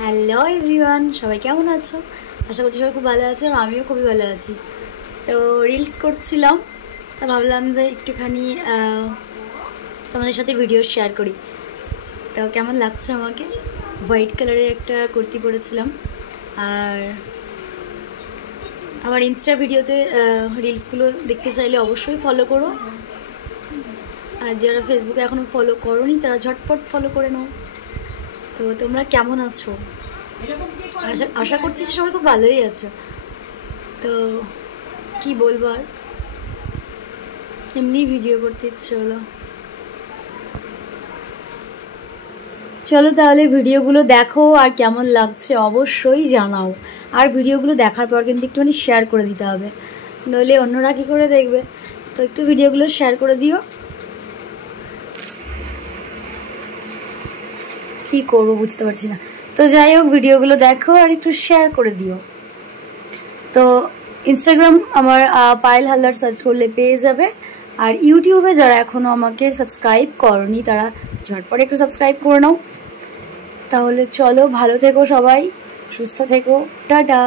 Hello everyone, সবাই কেমন আছো? আশা করছি সবাই খুব ভালো আছো আর আমিও খুবই ভালো আছি। তো রিলস করছিলাম, তা ভাবলাম যে একটুখানি তোমাদের সাথে ভিডিও শেয়ার করি। তো কেমন লাগছে আমাকে? হোয়াইট কালারের একটা কুর্তি পরেছিলাম। আর আমার ইনস্টা ভিডিওতে রিলসগুলো দেখতে চাইলে অবশ্যই ফলো করো। আর যারা ফেসবুকে এখনও ফলো করোনি তারা ঝটপট ফলো করে নাও। তো তোমরা কেমন আছো? আশা করছি যে সবাই খুব ভালোই আছো। তো কি বলবো, আর এমনি ভিডিও করতে ইচ্ছে হলো। চলো তাহলে ভিডিওগুলো দেখো আর কেমন লাগছে অবশ্যই জানাও। আর ভিডিওগুলো দেখার পর কিন্তু একটুখানি শেয়ার করে দিতে হবে, নইলে অন্যরা কী করে দেখবে। তো একটু ভিডিওগুলো শেয়ার করে দিও। কি করবো বুঝতে পারছি না। তো যাই হোক, ভিডিওগুলো দেখো আর একটু শেয়ার করে দিও। তো ইনস্টাগ্রাম আমার পায়েল হালদার সার্চ করলে পেয়ে যাবে। আর ইউটিউবে যারা এখনও আমাকে সাবস্ক্রাইব করনি তারা ঝটপট একটু সাবস্ক্রাইব করে নাও। তাহলে চলো, ভালো থেকো সবাই, সুস্থ থেকো, টাটা।